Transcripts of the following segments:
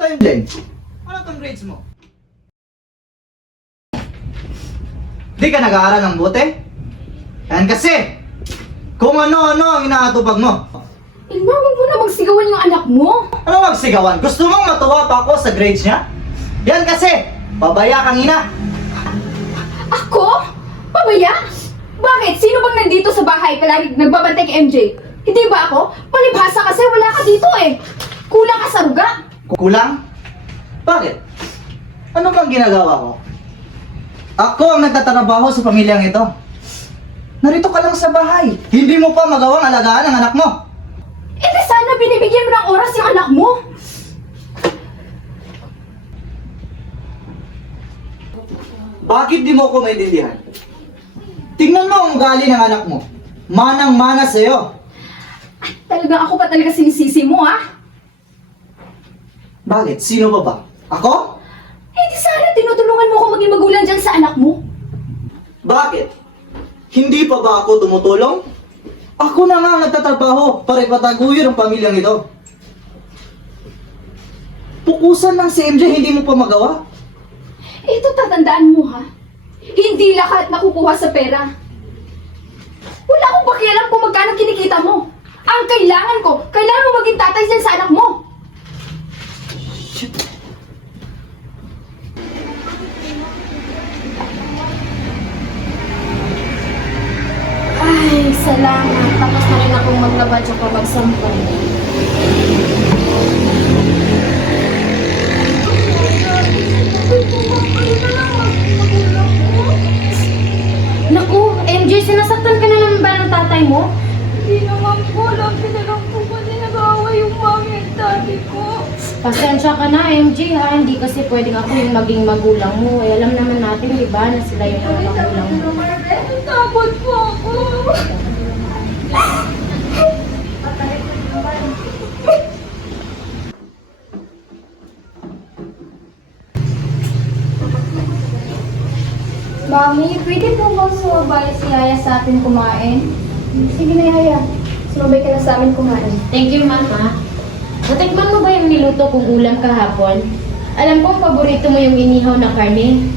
tayo din. Ano tong grades mo? Di ka nag-aaral ng buti? Yan kasi! Kung ano-ano ang inaatupag mo. Ilma, huwag mo na magsigawan yung anak mo. Ano magsigawan? Gusto mong matuwa pa ako sa grades niya? Yan kasi! Babaya kang ina! Ako? Pabaya? Bakit? Sino bang nandito sa bahay palagi nagbabantay kay MJ? Hindi ba ako? Palibhasa kasi wala ka dito eh. Kulang ka sa ruga. Kulang? Bakit? Ano bang ginagawa ko? Ako ang nagtatrabaho sa pamilyang ito. Narito ka lang sa bahay. Hindi mo pa magawang alagaan ang anak mo. Eh di sana binibigyan mo ng oras yung anak mo. Bakit di mo ako maintindihan? Tingnan mo ang ugali ng anak mo. Manang-mana sa'yo. Talagang ako pa talaga sinisisi mo ha? Bakit? Sino ba ba? Ako? Eh di sana tinutulungan mo ako maging magulang dyan sa anak mo. Bakit? Hindi pa ba ako tumutulong? Ako na nga ang nagtatrabaho para ipataguyod ang pamilyang ito. Pukusan ng si MJ, hindi mo pa magawa? Ito tatandaan mo ha? Hindi lahat nakukuha sa pera. Wala akong pakialam kung magkano kinikita mo. Ang kailangan mo maging tatay dyan sa anak mo. Ay, salamat. Tapos na rin akong maglaba tsaka magsampay. Naku, MJ, sinasaktan ka na naman ba ng tatay mo? Hindi naman po. Lagi na lang po kasi nag-aaway yung mami at daddy ko. Pasensya ka na, MJ, ha? Hindi kasi pwedeng ako yung maging magulang mo. Eh, alam naman natin, di ba, na sila yung mga magulang mo. Takot po ako. Mami, pwede po bang sumabay si Yaya sa atin kumain? Sige na, Yaya. Sumabay ka na sa amin kumain. Thank you, Mama. Natikman mo ba yung niluto kong ulam kahapon? Alam kong paborito mo yung inihaw na karne.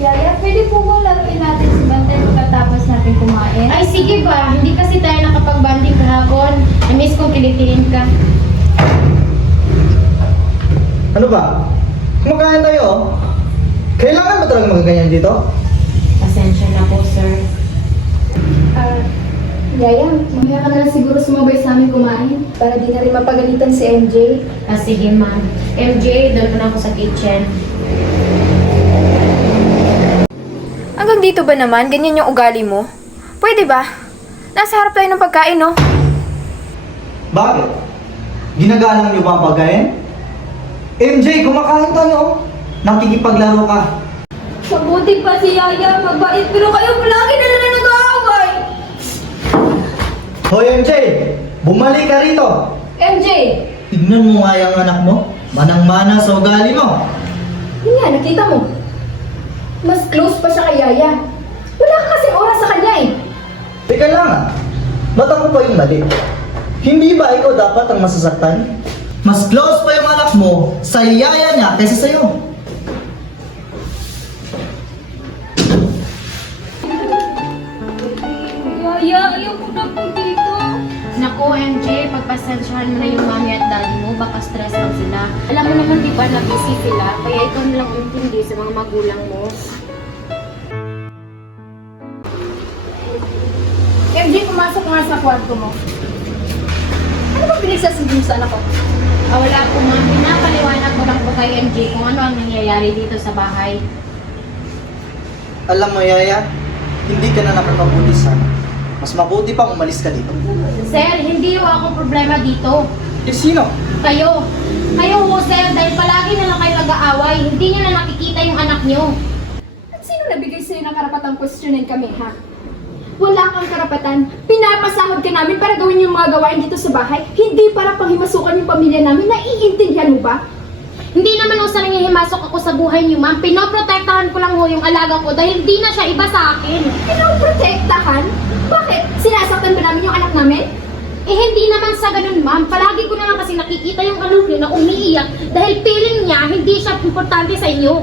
Yaya, pwede po bang laruin natin si Bantay pagkatapos natin kumain? Ay, sige ba? Hindi kasi tayo nakapag-banding kahapon. Na-miss kong kilitiin ka. Ano ba? Kumakain tayo, oh. Kailangan ba talaga magaganyan dito? Pasensya na po, sir. Yaya, mamaya ka na lang siguro sumabay sa amin kumain para di na rin mapagalitan si MJ. Ah, sige, ma'am. MJ, doon ko na ako sa kitchen. Hanggang dito ba naman? Ganyan yung ugali mo? Pwede ba? Nasa harap tayo ng pagkain, no? Bakit? Ginagalang niyo ba ang pagkain? MJ, kumakain tayo, oh. Nakikipaglaro ka. Mabuti pa si Yaya. Mabait. Pero kayo lagi na lang nag-aaway. Hoy MJ, bumalik ka rito. MJ! Tignan mo nga yung anak mo. Manang-mana sa ugali mo. Yun nga, nakita mo. Mas close pa siya kay Yaya. Wala ka kasing oras sa kanya eh. Teka lang ah. Ba't ako pa yung mali? Hindi ba ikaw dapat ang masasaktan? Mas close pa yung anak mo sa yaya niya kaysa sa'yo. Yaya, ayaw ko na po dito. Naku, MJ, pagpasensyahan mo na yung mami at daddy mo, baka stress lang sila. Alam mo naman, di ba, na-busy sila, kaya ikaw nilang intindi sa mga magulang mo. MJ, pumasok nga sa kwarto mo. Ano ba pinagsasabi mo sa anak ko? Ah, wala po, ma'am. Pinapaliwanag ko lang po kay MJ kung ano ang nangyayari dito sa bahay. Alam mo yaya, hindi ka na nakakabuti sana. Mas mabuti pang umalis ka dito. Sir, hindi ho akong problema dito. Eh sino? Kayo. Kayo ho, sir, dahil palagi na lang kayo nag-aaway. Hindi niyo na nakikita yung anak niyo. At sino nabigay sa'yo ng karapatang questionin kami, ha? Wala kang karapatan. Pinapasahod ka namin para gawin yung mga gawain dito sa bahay. Hindi para panghimasukan yung pamilya namin. Naiintindihan mo ba? Hindi naman ho sa nangihimasok ako sa buhay niyo, ma'am. Pinoprotektahan ko lang ho yung alaga ko dahil hindi na siya iba sa akin. Pinoprotektahan? Bakit? Sinasaktan ba namin yung anak namin? Eh, hindi naman sa ganun, ma'am. Palagi ko naman kasi nakikita yung anak niyo na umiiyak dahil feeling niya hindi siya importante sa inyo.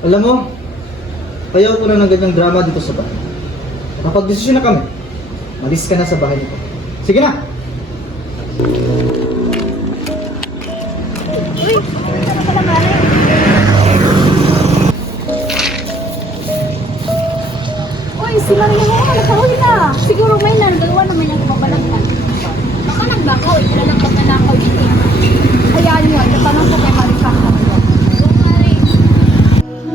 Alam mo, ayaw ko na ng ganyang drama dito sa bahay. Kapag-desisyon na kami, malis ka na sa bahay nito. Sige na! Uy, si Maria mo, nakauwi na. Siguro may nandalawa na may nagpabalangkan. Baka nagbakaw, wala lang pagkanakaw dito. Hayaan nyo, natanong ko kay Marika.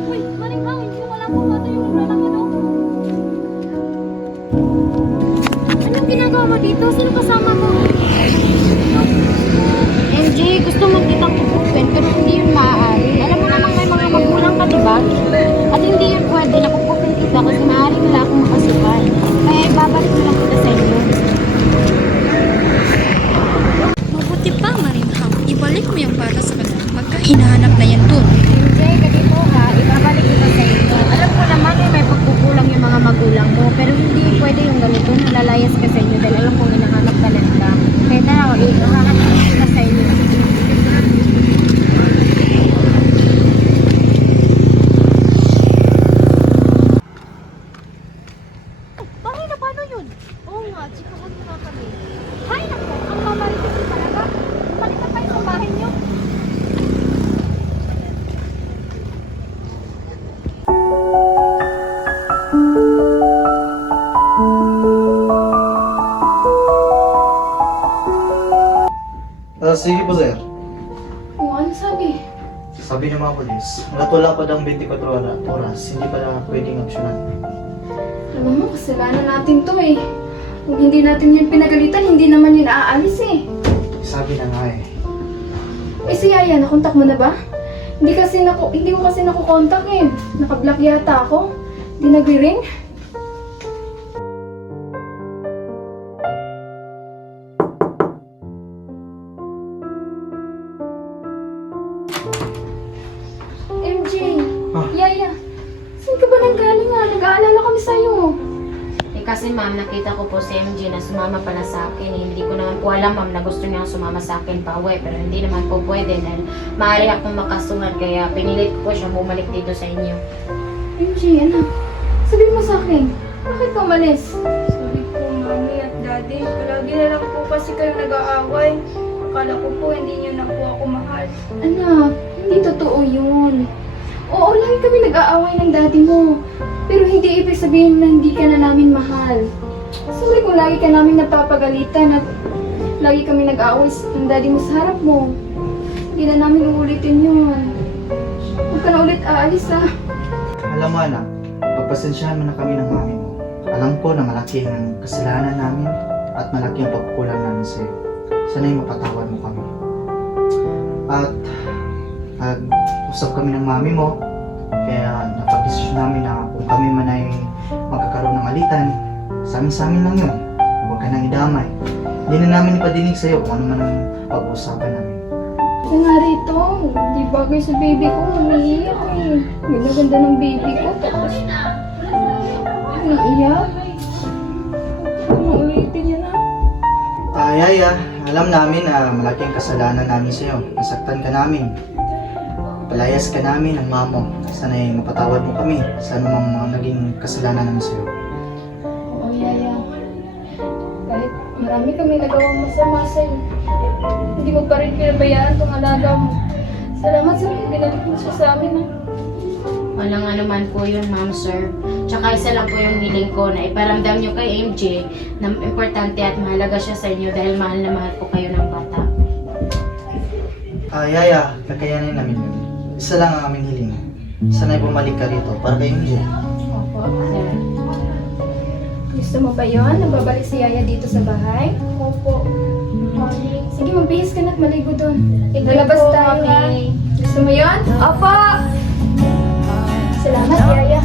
Uy, Marika, hindi mo lang kung mata yung lalaki, no? Anong ginagawa mo dito? Sino kasama mo? MJ, gusto mo kitang kupupin pero hindi yun maaari. Alam mo namang may mga magulang ka, diba? At hindi yun pwede na kupupin kita kasi maaari wala akong makasukan. Kaya ibabalik mo lang kita sa inyo. Mabuti pa, Marinham. Ibalik mo yung bata sa kanila pagka hinahanap na yan dun. MJ, ganito ha, ibabalik kita sa inyo. Alam ko naman may pagkukulang yung mga magulang mo pero hindi pwede yung ganito na lalayas ka sa inyo dahil alam kong hinahanap ka nila. Kaya na ako, ihahanap kita sa inyo. Bakit na paano yun? Oo nga, chikahan mo nga kami. Hay naku, ang mamaritis ko talaga. Balik na kayo sa bahay nyo. Sige po, sir. O, ano sabi? Sabi ng mga polis, hanggat wala pa daw 24 oras, hindi pa na pwedeng aksyonan. Alam mo, kasalanan natin to eh. Kung hindi natin yun pinagalitan, hindi naman yun aalis eh. Sabi na nga eh. Eh si Yaya, nakontak mo na ba? Hindi ko kasi nakukontak eh. Nakablock yata ako. Hindi nagre-ring. MJ, Ah. Yaya, saan ka ba nanggaling nga? Nag-aalala kami sa'yo. Eh kasi ma'am, nakita ko po si MJ na sumama pala sa akin. Eh, hindi ko naman po alam ma'am na gusto niya sumama sa akin pa uwi. Pero hindi naman po pwede dahil maaari akong makasuhan. Kaya pinilit ko po siya bumalik dito sa inyo. MJ, anak, sabihin mo sa akin, bakit ka umalis? Sorry po, Mami at Daddy. Palagi na lang po kasi kayo nag-aaway. Akala ko po hindi nyo na po ako mahal. Anak, hindi totoo yun. Oo, lagi kami nag-aaway ng daddy mo. Pero hindi ibig sabihin na hindi ka na namin mahal. Sorry kung lagi ka namin napapagalitan at lagi kami nag-aaway ng daddy mo sa harap mo. Hindi na namin uulitin yun. Huwag ka na ulit aalis ah. Alam mo anak, pagpasensyahan mo na kami ng mami mo. Alam ko na malaki ang kasalanan namin at malaki ang pagkukulang namin sa'yo. Sana'y mapatawad mo kami. At nag-usap kami ng mami mo, kaya napag-desisyon namin na kung kami man ay magkakaroon ng alitan, sa amin lang yun. Huwag ka nang idamay. Hindi na namin ipadinig sa'yo kung ano man ang pag-uusapan namin. Kaya nga rito, hindi bagay sa baby ko, umiiyak eh. Yung ganda ng baby ko, tapos umiiyak. Ulitin yun ah. Yaya, alam namin na malaking kasalanan namin sa'yo. Nasaktan ka namin. Palayas ka namin ng mamo. Sana'y mapatawad mo kami sa anumang mga naging kasalanan namin sa'yo. Oo, Yaya. Kahit marami kami nagawang masama sa'yo, hindi mo pa rin pinabayaan tong alaga mo. Salamat sa binalik mo siya sa amin. Ah. Walang ano man po yun, ma'am, sir. Tsaka isa lang po yung hiling ko na iparamdam nyo kay MJ na importante at mahalaga siya sa inyo dahil mahal na mahal po kayo ng bata. Yaya, kakayanin namin yun. Isa lang ang aming hiling. Sana'y bumalik ka rito para kay MJ. Opo, sir. Gusto mo ba yun? Nababalik si Yaya dito sa bahay? Opo. Sige, magbihis ka na at maligo doon. Sige Lalabas po, tayo ha. Mami. Gusto mo yun? Opo! Salamat, Yaya.